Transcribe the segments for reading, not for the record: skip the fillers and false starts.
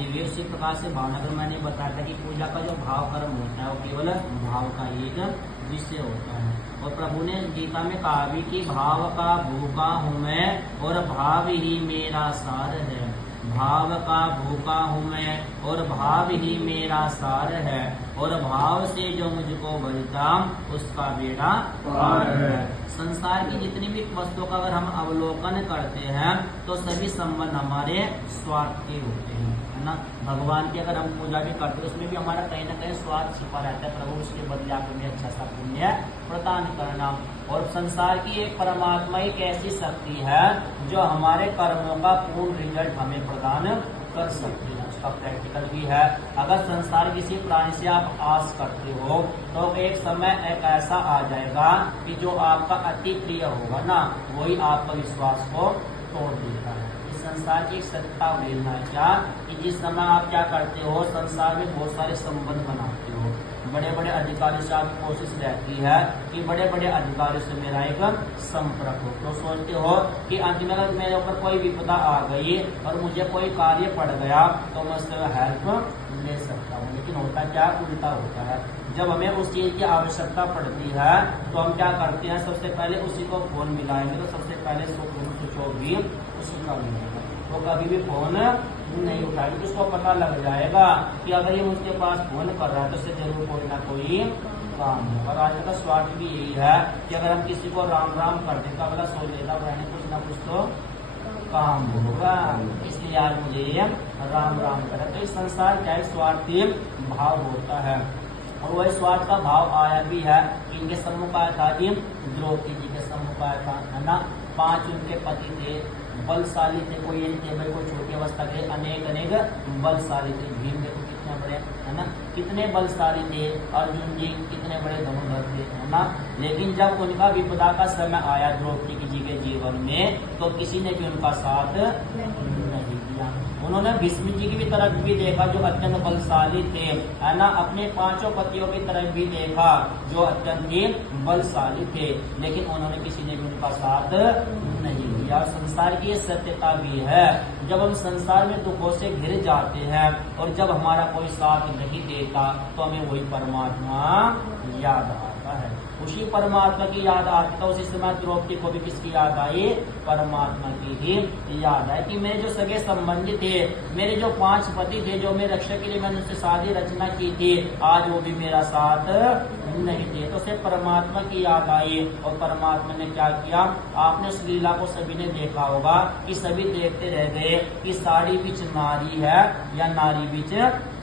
चाहते हुए उसी प्रकार से भावनगर मैंने बताया था कि पूजा का जो भाव कर्म होता है वो केवल भाव का एक विषय होता है। और प्रभु ने गीता में कहा भी कि भाव का भूखा हूँ मैं और भाव ही मेरा सार है। भाव का भूखा हूँ मैं और भाव ही मेरा सार है, और भाव से जो मुझको भजता उसका बेड़ा पार है। संसार की जितनी भी वस्तुओं का अगर हम अवलोकन करते हैं तो सभी संबंध हमारे स्वार्थ के होते हैं, है ना। भगवान की अगर हम पूजा भी करते हैं उसमें भी हमारा कहीं ना कहीं स्वार्थ छिपा रहता है, प्रभु उसके बदले आप हमें अच्छा सा पुण्य प्रदान करना। और संसार की एक परमात्मा एक ऐसी शक्ति है जो हमारे कर्मों का पूर्ण रिजल्ट हमें प्रदान कर सकती है, उसका प्रैक्टिकल भी है। अगर संसार किसी प्राणी से आप आस करते हो तो एक समय एक ऐसा आ जाएगा कि जो आपका अति प्रिय होगा ना वही आपका विश्वास को तोड़ देता है। इस संसार की एक सत्ता मिलना है क्या कि जिस समय आप क्या करते हो, संसार में बहुत सारे संबंध बनाते हो, बड़े बड़े अधिकारियों से आपकी कोशिश रहती है कि बड़े बड़े अधिकारियों से मेरा एक संपर्क हो। तो सोचते हो कि अंत में अगर मेरे ऊपर कोई विपदा आ गई और मुझे कोई कार्य पड़ गया तो मैं उससे हेल्प ले सकता हूँ, लेकिन होता क्या उल्टा होता है। जब हमें उस चीज की आवश्यकता पड़ती है तो हम क्या करते हैं, सबसे पहले उसी को फोन मिलाएंगे तो सबसे पहले सुचो भी उसी का मिलेगा, तो कभी भी फोन नहीं उठाएगी। तो उसको पता लग जाएगा कि अगर ये मुझके पास फोन कर रहा है तो उससे जरूर कोई ना कोई काम है। और आज का स्वार्थ भी यही है कि अगर हम किसी को राम राम कर दें तो अगला सोच लेता रहने कुछ ना कुछ तो काम होगा, इसलिए आज मुझे ये राम राम करा। तो इस संसार क्या स्वार्थी भाव होता है, और वही स्वार्थ का भाव आया भी है। इनके सम्मुख आया था जी, द्रौपदी जी के सम्मुख आया था, है ना। 5 उनके पति थे, बलशाली थे, कोई इनके भाई कोई छोटी अवस्था के, अनेक अनेक बलशाली थे। भीम देखो कितने बड़े, है ना, कितने बलशाली थे। अर्जुन जी कितने बड़े धनुर्धर थे, है ना। लेकिन जब उनका विपदा का समय आया द्रौपदी जी के जीवन में तो किसी ने भी उनका साथ नहीं दिया। उन्होंने भीष्म जी की भी तरफ भी देखा जो अत्यंत बलशाली थे, है ना। अपने 5 पतियों की तरफ भी देखा जो अत्यंत बलशाली थे, लेकिन उन्होंने किसी ने भी उनका साथ नहीं दिया। और संसार की सत्यता भी है, जब हम संसार में दुखों से घिर जाते हैं और जब हमारा कोई साथ नहीं देता तो हमें वही परमात्मा याद आता है। उसी परमात्मा की याद आती तो उसी समय द्रौपदी को भी किसकी याद आई, परमात्मा की ही याद आई कि मेरे जो सगे संबंधी थे, मेरे जो 5 पति थे, जो मेरे रक्षक के लिए मैंने उससे शादी रचना की थी, आज वो भी मेरा साथ नहीं थे। तो उसे परमात्मा की याद आई और परमात्मा ने क्या किया, आपने उस लीला को सभी ने देखा होगा कि सभी देखते रह गए कि साड़ी बीच नारी है या नारी बीच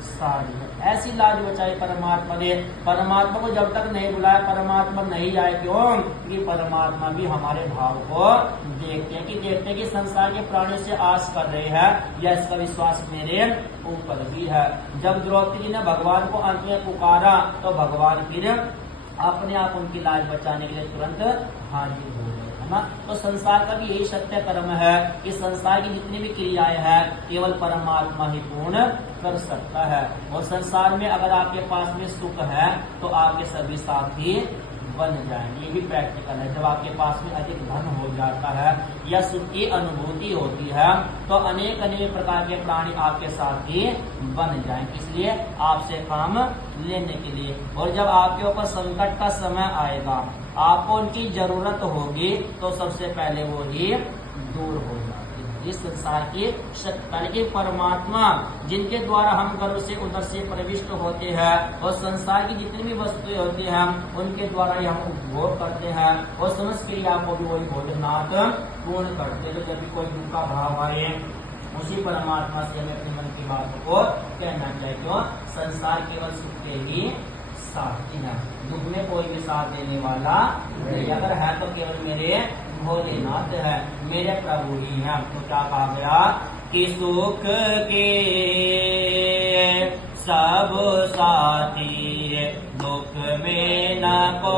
साड़ी है। ऐसी लाज बचाई परमात्मा ने। परमात्मा को जब तक नहीं बुलाया परमात्मा नहीं आए, क्यों कि परमात्मा भी हमारे भाव को देखते हैं, कि देखते हैं कि संसार के प्राणियों से आस कर रहे हैं या इसका विश्वास मेरे ऊपर भी है। जब द्रौपदी जी ने भगवान को अंत में पुकारा तो भगवान फिर अपने आप उनकी लाज बचाने के लिए तुरंत हाजिर हो गए, है ना। तो संसार का भी यही सत्य कर्म है कि संसार की जितनी भी क्रियाएं हैं केवल परमात्मा ही पूर्ण कर सकता है। और संसार में अगर आपके पास में सुख है तो आपके सभी साथी बन जाएंगे, ये भी प्रैक्टिकल है। जब आपके पास में अधिक धन हो जाता है या सुख की अनुभूति होती है तो अनेक अनेक प्रकार के प्राणी आपके साथी बन जाएंगे, इसलिए आपसे काम लेने के लिए। और जब आपके ऊपर संकट का समय आएगा, आपको उनकी जरूरत होगी तो सबसे पहले वो ही दूर हो जाएगी। इस संसार की सत्ता के परमात्मा जिनके द्वारा हम गर्भ से उधर से प्रविष्ट होते हैं और संसार की जितनी भी वस्तुएं होती हैं उनके द्वारा ही हम उपभोग करते हैं और समस्त क्रिया को भी वही भोजनाथ पूर्ण करते हैं। तो जब भी कोई दुख का भाव आए उसी परमात्मा से हमें अपने मन की बात को कहना चाहिए, क्यों संसार केवल सुख के ही साथी है, दुख में कोई भी साथ देने वाला नहीं। अगर है तो केवल मेरे भोलेनाथ है, मेरे प्रभु ही हैं। तो क्या कहा गया कि सुख के सब साथी दुख में न को